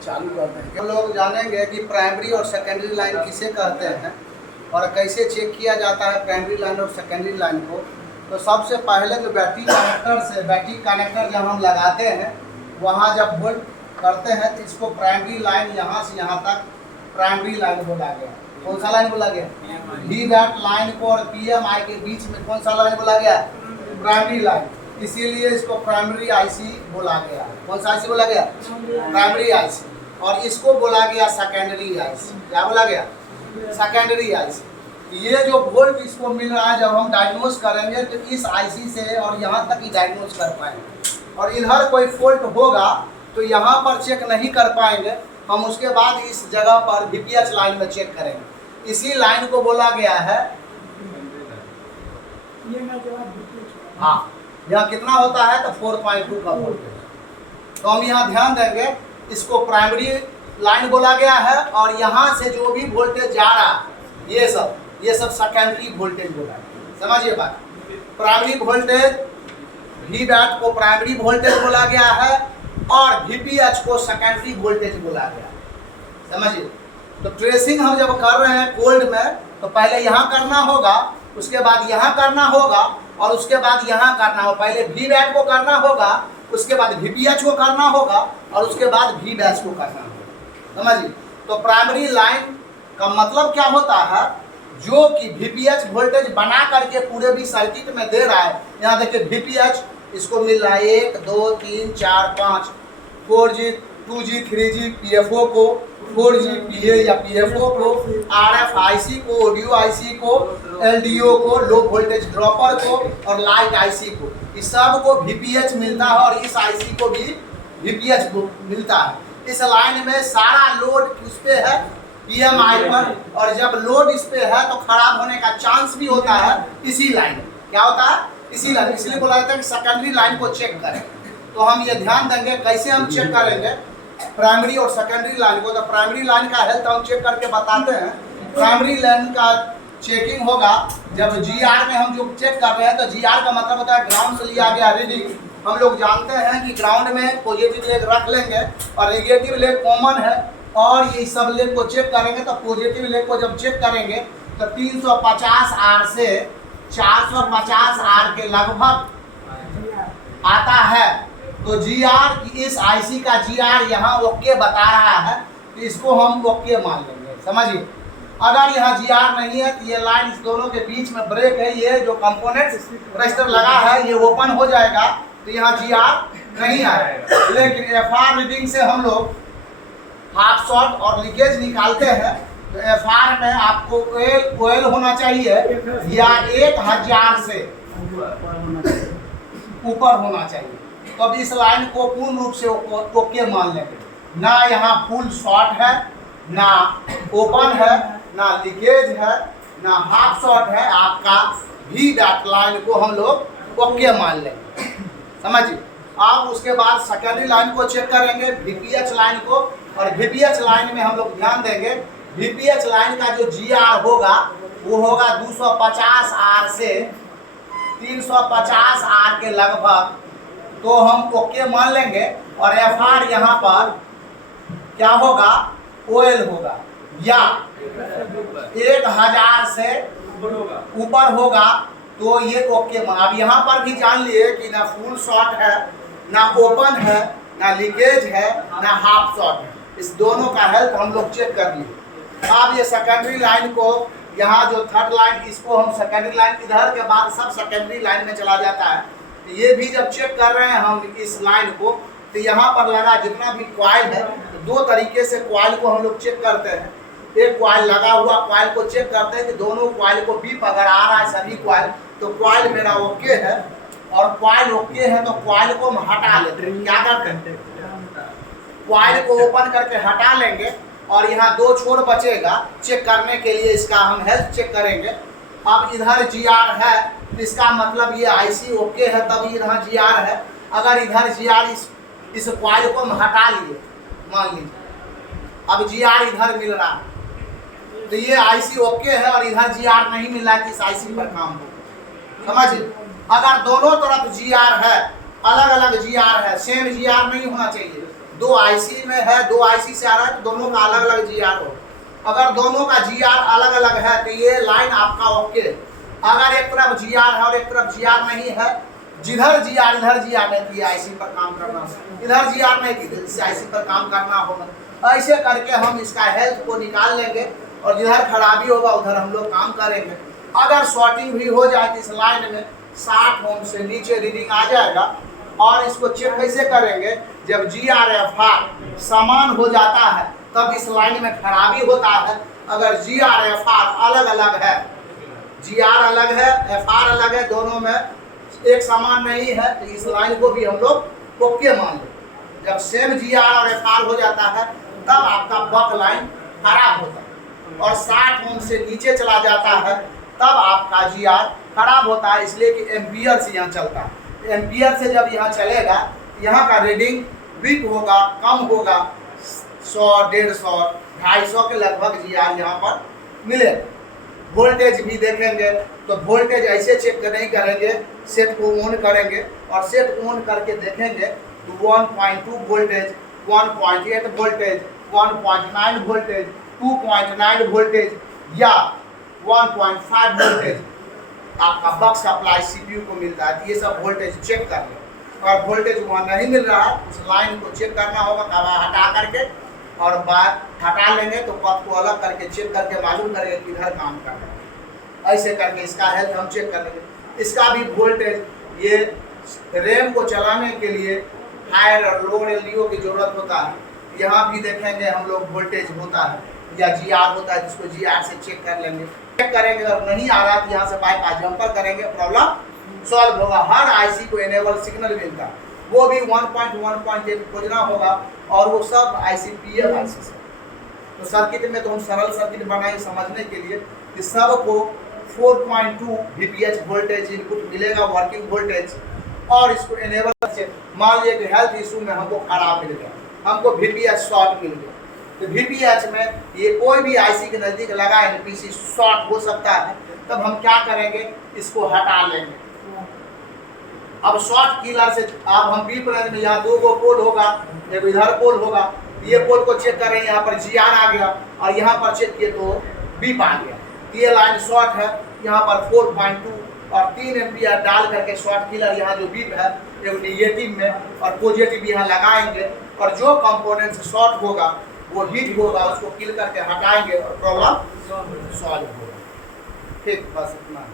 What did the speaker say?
चालू कर देंगे। हम लोग जानेंगे कि प्राइमरी और सेकेंडरी लाइन किसे कहते हैं और कैसे चेक किया जाता है प्राइमरी लाइन और सेकेंडरी लाइन को। तो सबसे पहले जो बैटरी कनेक्टर जब हम लगाते हैं वहाँ जब होल्ड करते हैं तो इसको प्राइमरी लाइन यहाँ से यहाँ तक प्राइमरी लाइन बोला गया। कौन सा लाइन बोला गया? वी बैट लाइन को और PMI के बीच में कौन सा लाइन बोला गया? Primary line. इसीलिए इसको प्राइमरी आईसी बोला गया। कौन सा आईसी बोला गया? Primary IC. और इसको बोला गया सेकेंडरी आईसी। क्या बोला गया? Secondary IC. ये जो वोल्ट इसको मिल रहा है जब हम डायग्नोज करेंगे तो इस आईसी से और यहाँ तक ही डायग्नोज कर पाएंगे। और इधर कोई फॉल्ट होगा तो यहाँ पर चेक नहीं कर पाएंगे, हम उसके बाद इस जगह पर VPH लाइन में चेक करेंगे। इसी लाइन को बोला गया है, हाँ, यहाँ कितना होता है तो 4.2 का वोल्टेज। तो हम यहाँ ध्यान देंगे, इसको प्राइमरी लाइन बोला गया है और यहाँ से जो भी वोल्टेज जा रहा है ये सब सेकेंडरी वोल्टेज बोला है। समझिए बात। प्राइमरी वोल्टेज V बैट को प्राइमरी वोल्टेज बोला गया है और VPH को सेकेंडरी वोल्टेज बोला गया। समझिए। तो ट्रेसिंग हम जब कर रहे हैं कोल्ड में तो पहले यहाँ करना होगा, उसके बाद यहाँ करना होगा और उसके बाद यहाँ करना होगा। पहले V बैट को करना होगा, उसके बाद VPH को करना होगा और उसके बाद V बैच को करना होगा। समझिए। तो प्राइमरी लाइन का मतलब क्या होता है? जो कि VPH वोल्टेज बना करके पूरे भी सर्किट में दे रहा है। यहाँ देखिए VPH इसको मिल रहा है 1 2 3 4 5 4G 2G 3G PFO को, 4G PA या PFO को, RF IC को, ऑडियो IC को, LDO को, लो वोल्टेज ड्रॉपर को और लाइट IC को। इस सब को VPH मिलता है और इस IC को भी VPH मिलता है। इस लाइन में सारा लोड उस पे है PMI पर, और जब लोड इस पे है तो खराब होने का चांस भी होता है इसी लाइन। क्या होता है? इसी लाइन। इसलिए बोला जाता है कि सेकेंडरी लाइन को चेक करें। तो हम ये ध्यान देंगे कैसे हम चेक करेंगे प्राइमरी और सेकेंडरी लाइन को। तो प्राइमरी लाइन का हेल्थ हम चेक करके बताते हैं। प्राइमरी लाइन का चेकिंग होगा जब GR में हम जो चेक कर रहे हैं तो GR का मतलब होता है ग्राउंड से लिया गया रीडिंग। हम लोग जानते हैं कि ग्राउंड में पॉजिटिव लेग रख लेंगे और नेगेटिव लेग कॉमन है, और ये सब लेग को चेक करेंगे तो पॉजिटिव लेग को जब चेक करेंगे तो 350 आर से 450 आर के लगभग आता है। तो GR इस IC का GR यहाँ ओके बता रहा है तो इसको हम ओके मान लेंगे। समझिए। अगर यहाँ GR नहीं है तो ये लाइन इस दोनों के बीच में ब्रेक है, ये जो कंपोनेंट रजिस्टर लगा है ये ओपन हो जाएगा तो यहाँ GR नहीं आएगा। लेकिन FR रीडिंग से हम लोग हाफ शॉर्ट और लीकेज निकालते हैं तो FR में आपको कोयल होना चाहिए या 1000 से ऊपर होना चाहिए। तो अब इस लाइन को पूर्ण रूप से ओके मान लेंगे। ना यहाँ फुल शॉर्ट है, ना ओपन है, ना लीकेज है, ना हाफ शॉर्ट है। आपका V बैट लाइन को हम लोग ओके मान लेंगे। समझिए। आप उसके बाद सेकेंडरी लाइन को चेक करेंगे, VPH लाइन को। और VPH लाइन में हम लोग ध्यान देंगे, VPH लाइन का जो GR होगा वो होगा 250 आर से 350 आर के लगभग, तो हम ओके मान लेंगे। और FR यहाँ पर क्या होगा? OL होगा या 1000 से ऊपर होगा तो ये ओके मान। अब यहाँ पर भी जान लिए कि ना फुल शॉर्ट है, ना ओपन है, ना लीकेज है, ना हाफ शॉर्ट है। इस दोनों का हेल्थ हम लोग चेक कर लिए। अब ये सेकेंडरी लाइन को, यहाँ जो थर्ड लाइन, इसको हम सेकेंडरी लाइन, इधर के बाद सब सेकेंडरी लाइन में चला जाता है। ये भी जब चेक कर रहे हैं हम इस लाइन को तो यहाँ पर लगा जितना भी कॉइल है तो दो तरीके से कॉइल को हम लोग चेक करते हैं। एक कॉइल लगा हुआ कॉइल को चेक करते हैं कि दोनों कॉइल को बीप अगर आ रहा है सभी कॉइल तो कॉइल मेरा ओके है, और कॉइल ओके है तो कॉइल को हम हटा लेते हैं। क्या करते हैं? कॉइल को ओपन करके हटा लेंगे और यहाँ 2 छोर बचेगा चेक करने के लिए। इसका हम हेल्थ चेक करेंगे। अब इधर GR है तो इसका मतलब ये IC ओके है, तभी इधर GR है। अगर इधर GR इस कॉइल को हम हटा लिए, मान लीजिए अब GR इधर मिल रहा है तो ये IC ओके है और इधर GR नहीं मिल रहा है तो इस IC पर काम हो। समझिए। अगर दोनों तरफ GR है, अलग अलग GR है, सेम GR नहीं होना चाहिए। दो आईसी में है, दो आईसी से आ रहा है तो दोनों का अलग अलग GR हो। अगर दोनों का GR अलग अलग है तो ये लाइन आपका ओके। अगर एक तरफ GR है और एक तरफ GR नहीं है, जिधर GR इधर GR नहीं थी आईसी पर काम करना, इधर GR नहीं थी आईसी पर काम करना होगा। ऐसे करके हम इसका हेल्थ को निकाल लेंगे और जिधर खराबी होगा उधर हम लोग काम करेंगे। अगर शॉर्टिंग भी हो जाए तो इस लाइन में 60 ओम से नीचे रीडिंग आ जाएगा। और इसको चेक कैसे करेंगे, जब GR FR समान हो जाता है तब इस लाइन में खराबी होता है। अगर GR FR अलग अलग है, GR अलग है FR अलग है, दोनों में एक समान नहीं है तो इस लाइन को भी हम लोग ओके मान लें। जब सेम GR और FR हो जाता है तब आपका बक लाइन खराब होता है और 60 ओम से नीचे चला जाता है तब आपका GR खराब होता है। इसलिए कि एम्पियर से यहाँ चलता है। एम्पियर से जब यहाँ चलेगा यहाँ का रीडिंग वीक होगा, कम होगा, 100, 150, 250 के लगभग GR यहाँ पर मिलेगा। वोल्टेज भी देखेंगे तो वोल्टेज ऐसे चेक नहीं करेंगे, सेट को ऑन करेंगे और सेट ऑन करके देखेंगे तो 1.2 वोल्टेज, 1.8 वोल्टेज, 1.9 वोल्टेज, 2.9 वोल्टेज या 1.5 वोल्टेज आपका बक सप्लाई CPU को मिलता है। तो ये सब वोल्टेज चेक कर लो। और वोल्टेज वहाँ नहीं मिल रहा है उस लाइन को चेक करना होगा, हवा हटा करके और बात हटा लेंगे तो पथ को अलग करके चेक करके मालूम करेंगे किधर काम कर रहे हैं। ऐसे करके इसका हेल्थ हम चेक कर लेंगे। इसका भी वोल्टेज, ये रैम को चलाने के लिए हायर और लोअर LDO की जरूरत होता है। यहाँ भी देखेंगे हम लोग वोल्टेज होता है या GR होता है, जिसको GR से चेक कर लेंगे। चेक करेंगे अगर नहीं आ रहा तो यहाँ से बाईपास जंपर करेंगे, प्रॉब्लम सॉल्व होगा। हर आईसी को इनेबल सिग्नल मिलता है, वो भी 1.1.8 खोजना होगा और वो सब आईसी PF आईसी से। तो सर्किट में तो हम सरल सर्किट बनाए समझने के लिए कि सबको 4.2 VPH वोल्टेज इनपुट मिलेगा, वर्किंग वोल्टेज। और इसको इनेबल से मान लीजिए कि हेल्थ इशू में हमको खराब मिल गया, हमको VPH शॉर्ट मिल गया, तो VPH में ये कोई भी आईसी के नज़दीक लगा NPC शॉर्ट हो सकता है। तब हम क्या करेंगे, इसको हटा लेंगे। अब शॉर्ट किलर से अब हम बीप रेंज में यहाँ 2 पोल होगा, एक इधर पोल होगा, ये पोल को चेक करें, यहाँ पर GR आ गया और यहाँ पर चेक किए तो बीप आ गया। ये लाइन शॉर्ट है, यहाँ पर 4.2 और 3 एम्पियर डाल करके शॉर्ट किलर यहाँ जो बीप है एक निगेटिव में और पॉजिटिव यहाँ लगाएंगे और जो कंपोनेंट से शॉर्ट होगा वो हीट होगा, उसको किल करके हटाएंगे और प्रॉब्लम सॉल्व होगा। ठीक, बस इतना।